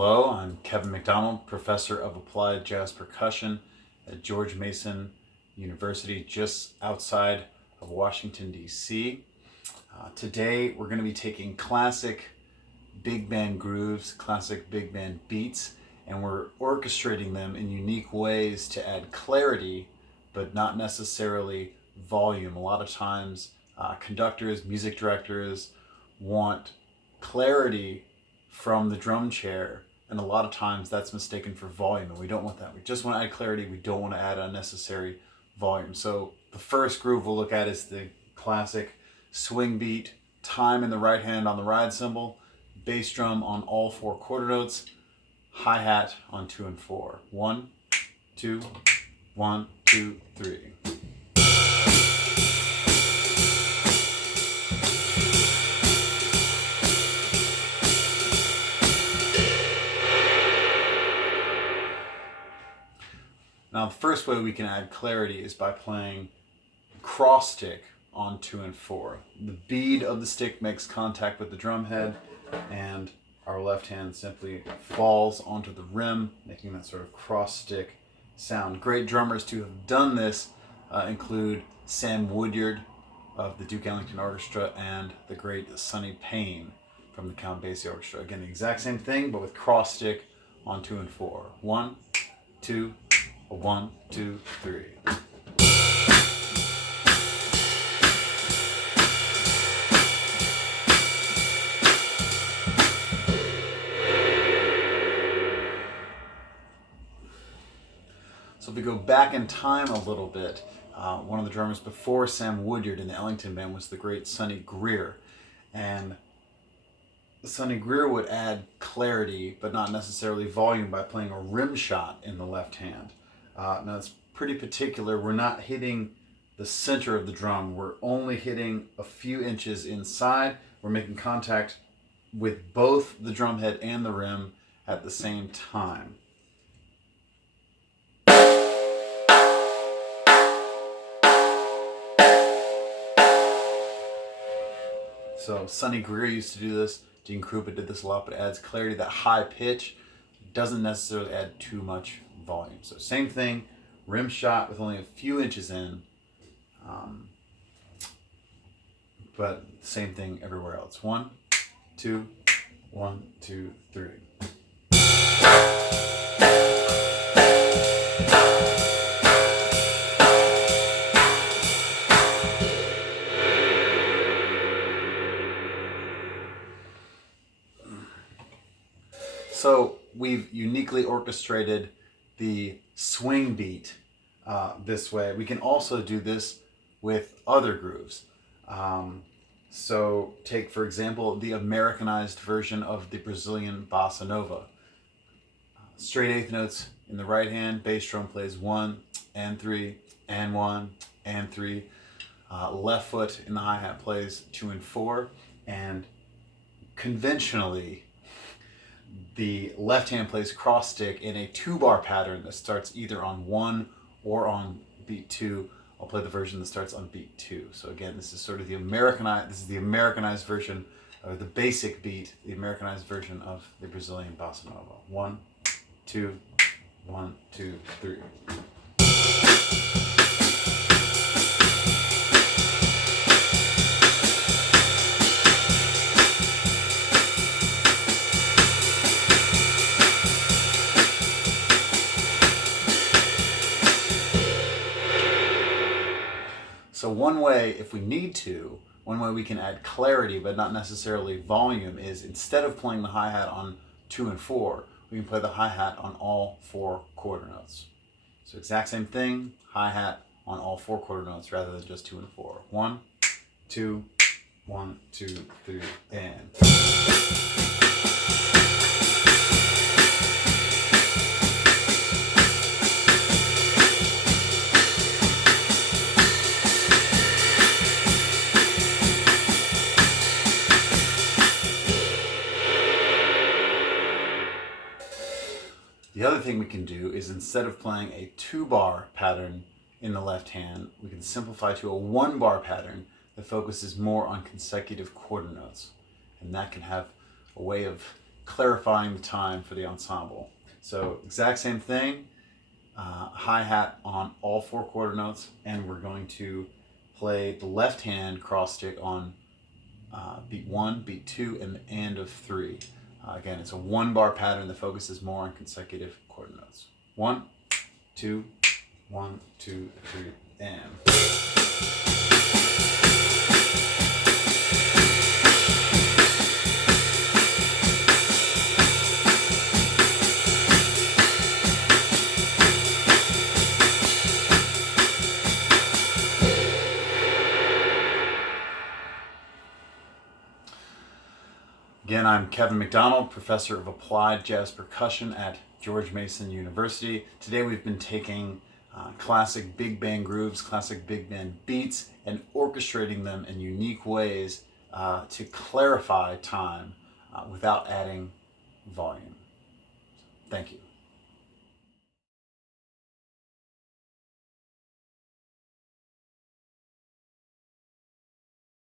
Hello, I'm Kevin McDonald, Professor of Applied Jazz Percussion at George Mason University, just outside of Washington, D.C. Today we're going to be taking classic big band grooves, classic big band beats, and we're orchestrating them in unique ways to add clarity, but not necessarily volume. A lot of times conductors, music directors want clarity from the drum chair, and a lot of times that's mistaken for volume, and we don't want that. We just want to add clarity. We don't want to add unnecessary volume. So the first groove we'll look at is the classic swing beat, time in the right hand on the ride cymbal, bass drum on all four quarter notes, hi-hat on 2 and 4. 1, 2, 1, 2, 3. Now, the first way we can add clarity is by playing cross stick on 2 and 4. The bead of the stick makes contact with the drum head, and our left hand simply falls onto the rim, making that sort of cross stick sound. Great drummers to have done this include Sam Woodyard of the Duke Ellington Orchestra and the great Sonny Payne from the Count Basie Orchestra. Again, the exact same thing, but with cross stick on 2 and 4. 1, 2, 1, 2, 3. So if we go back in time a little bit, one of the drummers before Sam Woodyard in the Ellington band was the great Sonny Greer. And Sonny Greer would add clarity, but not necessarily volume, by playing a rim shot in the left hand. Now it's pretty particular. We're not hitting the center of the drum. We're only hitting a few inches inside. We're making contact with both the drum head and the rim at the same time. So Sonny Greer used to do this. Gene Krupa did this a lot, but it adds clarity. That high pitch doesn't necessarily add too much volume. So same thing, rim shot with only a few inches in, but same thing everywhere else. 1, 2, 1, 2, 3. So we've uniquely orchestrated the swing beat this way. We can also do this with other grooves. So take, for example, the Americanized version of the Brazilian bossa nova. Straight eighth notes in the right hand, bass drum plays 1 and 3 and 1 and 3. Left foot in the hi-hat plays 2 and 4, and conventionally the left hand plays cross stick in a 2-bar pattern that starts either on 1 or on beat 2. I'll play the version that starts on beat 2. So again, this is sort of the Americanized version of the basic beat, the Americanized version of the Brazilian bossa nova. 1, 2, 1, 2, 3. So one way, if we need to, one way we can add clarity but not necessarily volume is, instead of playing the hi-hat on 2 and 4, we can play the hi-hat on all 4 quarter notes. So exact same thing, hi-hat on all 4 quarter notes rather than just 2 and 4. 1, 2, 1, 2, 3, and... The other thing we can do is, instead of playing a 2-bar pattern in the left hand, we can simplify to a 1-bar pattern that focuses more on consecutive quarter notes. And that can have a way of clarifying the time for the ensemble. So exact same thing, hi-hat on all 4 quarter notes, and we're going to play the left hand cross stick on beat 1, beat 2, and the end of 3. Again, it's a 1-bar pattern. The focus is more on consecutive quarter notes. 1, 2, 1, 2, 3, and. Again, I'm Kevin McDonald, Professor of Applied Jazz Percussion at George Mason University. Today we've been taking classic big band grooves, classic big band beats, and orchestrating them in unique ways to clarify time without adding volume. Thank you.